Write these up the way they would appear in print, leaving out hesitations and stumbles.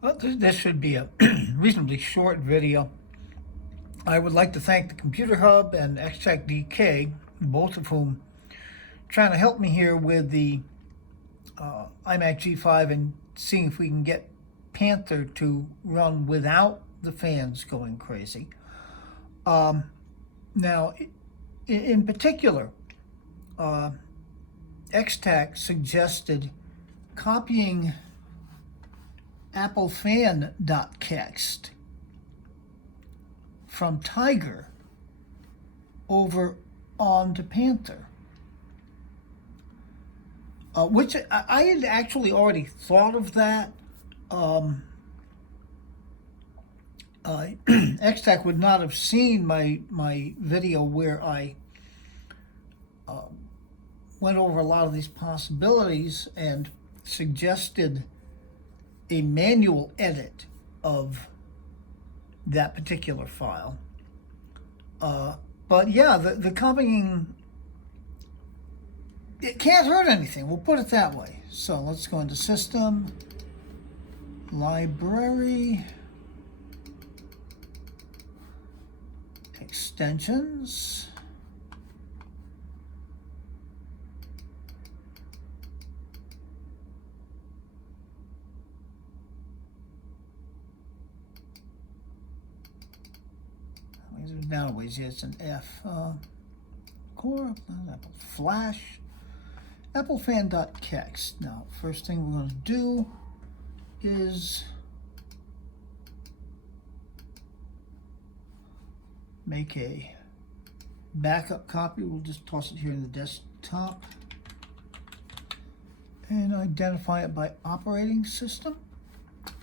Well, this should be a reasonably short video. I would like to thank the Computer Hub and Extract DK, both of whom trying to help me here with the iMac G5 and seeing if we can get Panther to run without the fans going crazy. Now, in particular, Extract suggested copying applefan.txt from Tiger over onto Panther, which I had actually already thought of that. Extract would not have seen my video where I went over a lot of these possibilities and suggested a manual edit of that particular file. But yeah, the copying, it can't hurt anything. We'll put it that way. So let's go into System, Library, Extensions. Nowadays, it's an F. Core, Apple Flash, applefan.txt. Now, first thing we're going to do is make a backup copy. We'll just toss it here in the desktop and identify it by operating system.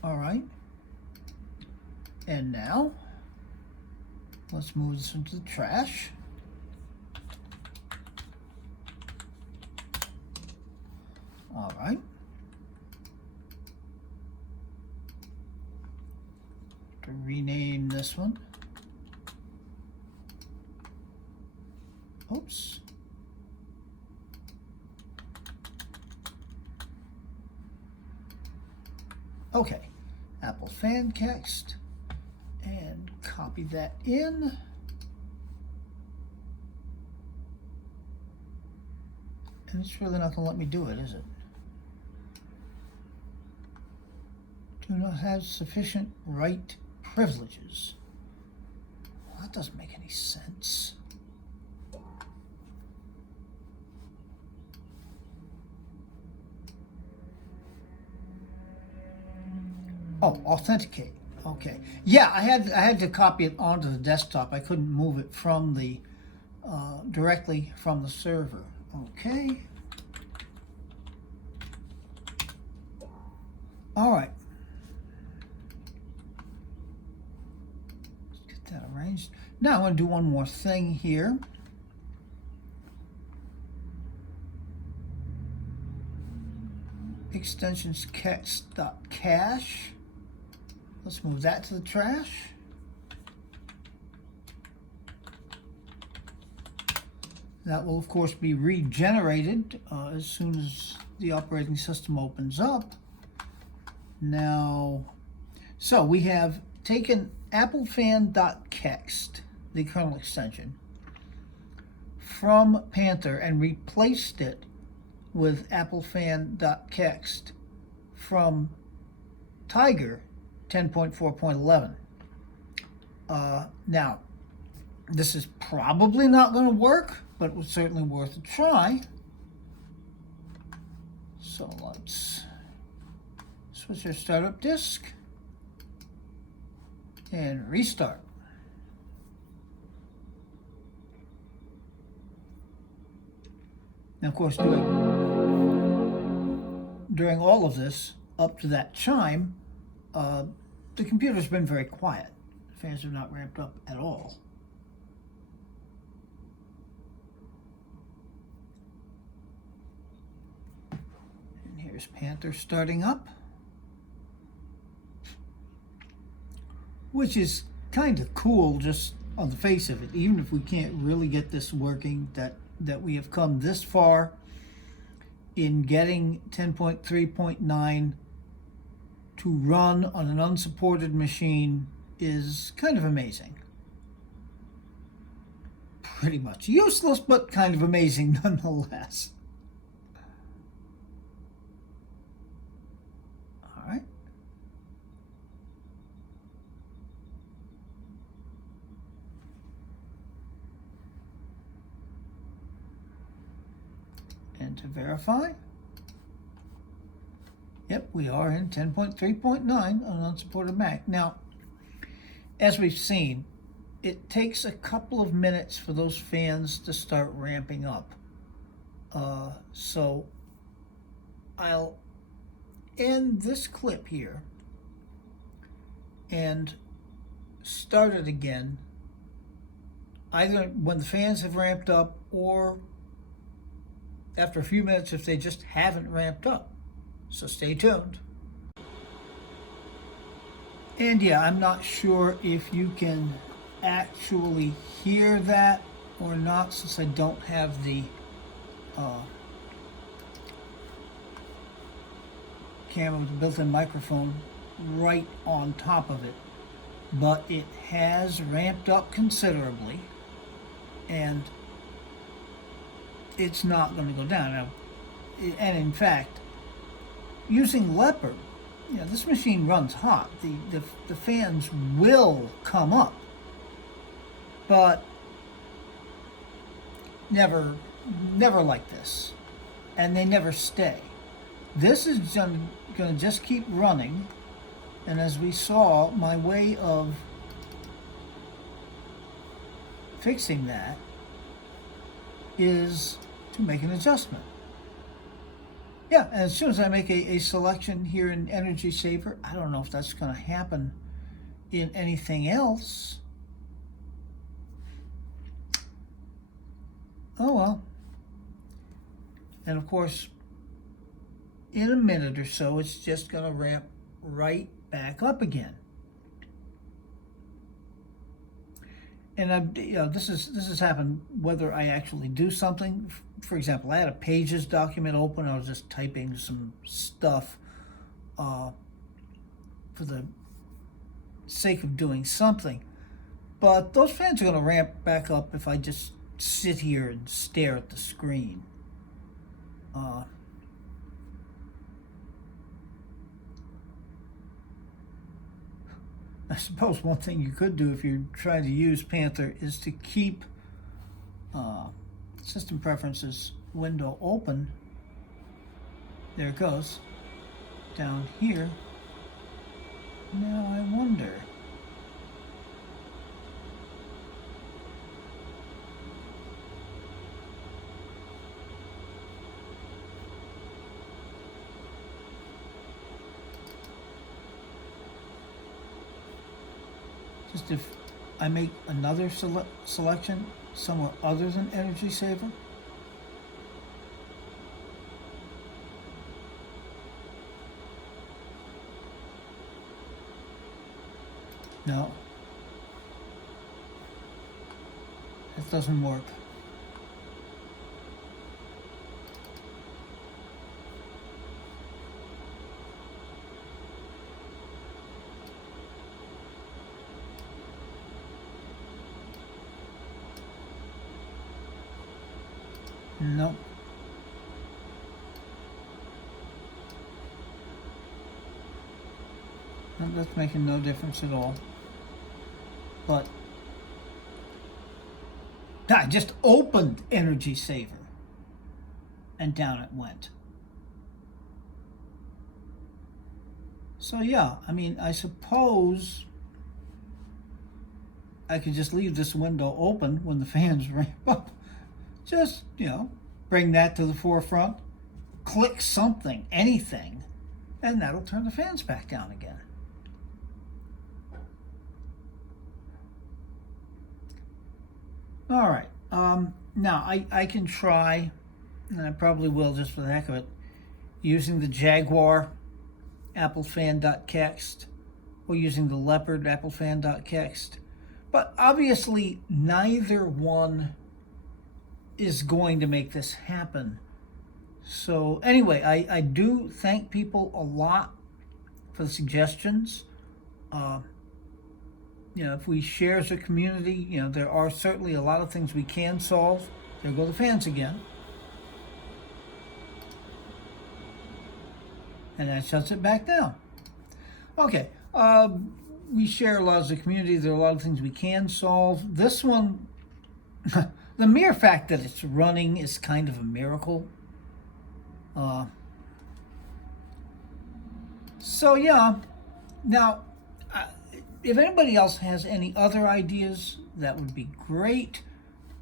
All right. And now, let's move this into the trash. All right. To rename this one. Oops. Okay. Apple fan text. And copy that in. And it's really not going to let me do it, is it? Do not have sufficient write privileges. Well, that doesn't make any sense. Oh, authenticate. Okay. Yeah, I had to copy it onto the desktop. I couldn't move it from the directly from the server. Okay. All right. Let's get that arranged. Now I'm going to do one more thing here. Extensions cache. Let's move that to the trash. That will, of course, be regenerated as soon as the operating system opens up. Now, so we have taken applefan.txt, the kernel extension, from Panther and replaced it with applefan.txt from Tiger 10.4.11. Now, this is probably not going to work, but it was certainly worth a try. So let's switch our startup disk and restart. Now, of course, during all of this, up to that chime, the computer's been very quiet. The fans have not ramped up at all. And here's Panther starting up, which is kind of cool just on the face of it, even if we can't really get this working, that we have come this far in getting 10.3.9 to to run on an unsupported machine is kind of amazing. Pretty much useless, but kind of amazing nonetheless. All right. And to verify, yep, we are in 10.3.9 on an unsupported Mac. Now, as we've seen, it takes a couple of minutes for those fans to start ramping up. So I'll end this clip here and start it again, either when the fans have ramped up or after a few minutes if they just haven't ramped up. So stay tuned. And yeah, I'm not sure if you can actually hear that or not, since I don't have the camera with a built-in microphone right on top of it, but it has ramped up considerably and it's not going to go down now. And in fact, using Leopard, you know, this machine runs hot. The fans will come up, but never like this, and they never stay. This is going to just keep running, and as we saw, my way of fixing that is to make an adjustment. Yeah, and as soon as I make a selection here in Energy Saver, I don't know if that's going to happen in anything else. Oh well. And of course, in a minute or so, it's just going to ramp right back up again. And you know, this has happened whether I actually do something. For example, I had a Pages document open. I was just typing some stuff for the sake of doing something. But those fans are going to ramp back up if I just sit here and stare at the screen. I suppose one thing you could do if you're trying to use Panther is to keep System Preferences window open. There it goes. Down here. Now I wonder. Just if I make another selection somewhere other than Energy Saver. No. It doesn't work. Nope. That's making no difference at all. But I just opened Energy Saver and down it went. So yeah, I mean, I suppose I could just leave this window open when the fans ramp up. Just, you know, bring that to the forefront, click something, anything, and that'll turn the fans back down again. All right, now I can try, and I probably will just for the heck of it, using the Jaguar applefan.kext or using the Leopard applefan.kext. But obviously neither one is going to make this happen. So anyway, I do thank people a lot for the suggestions. If we share as a community, there are certainly a lot of things we can solve. There go the fans again. And that shuts it back down. Okay, we share a lot as a community. There are a lot of things we can solve. This one, the mere fact that it's running is kind of a miracle. So yeah, now, if anybody else has any other ideas, that would be great.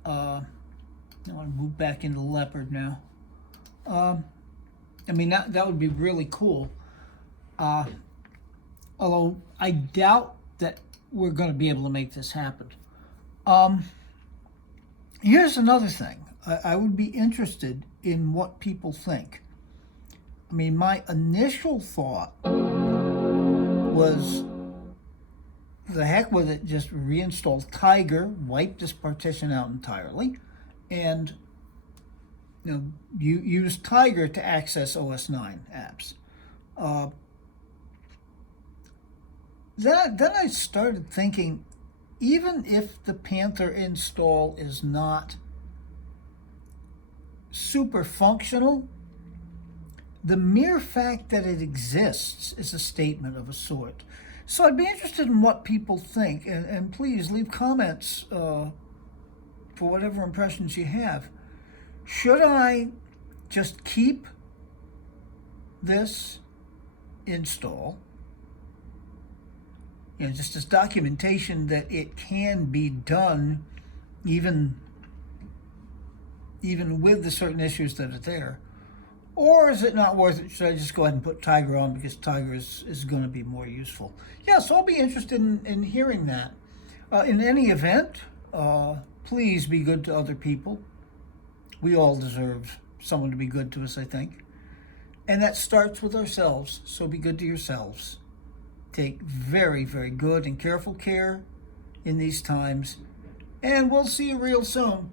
I want to move back into Leopard now. That would be really cool. Although I doubt that we're going to be able to make this happen. Here's another thing. I would be interested in what people think. My initial thought was, the heck with it, just reinstall Tiger, wipe this partition out entirely, and use Tiger to access OS 9 apps. Then I started thinking, even if the Panther install is not super functional, the mere fact that it exists is a statement of a sort. So I'd be interested in what people think, and please leave comments for whatever impressions you have. Should I just keep this install, just as documentation that it can be done even with the certain issues that are there? Or is it not worth it? Should I just go ahead and put Tiger on because Tiger is going to be more useful? Yeah, so I'll be interested in hearing that. In any event, please be good to other people. We all deserve someone to be good to us, I think. And that starts with ourselves, so be good to yourselves. Take very, very good and careful care in these times, and we'll see you real soon.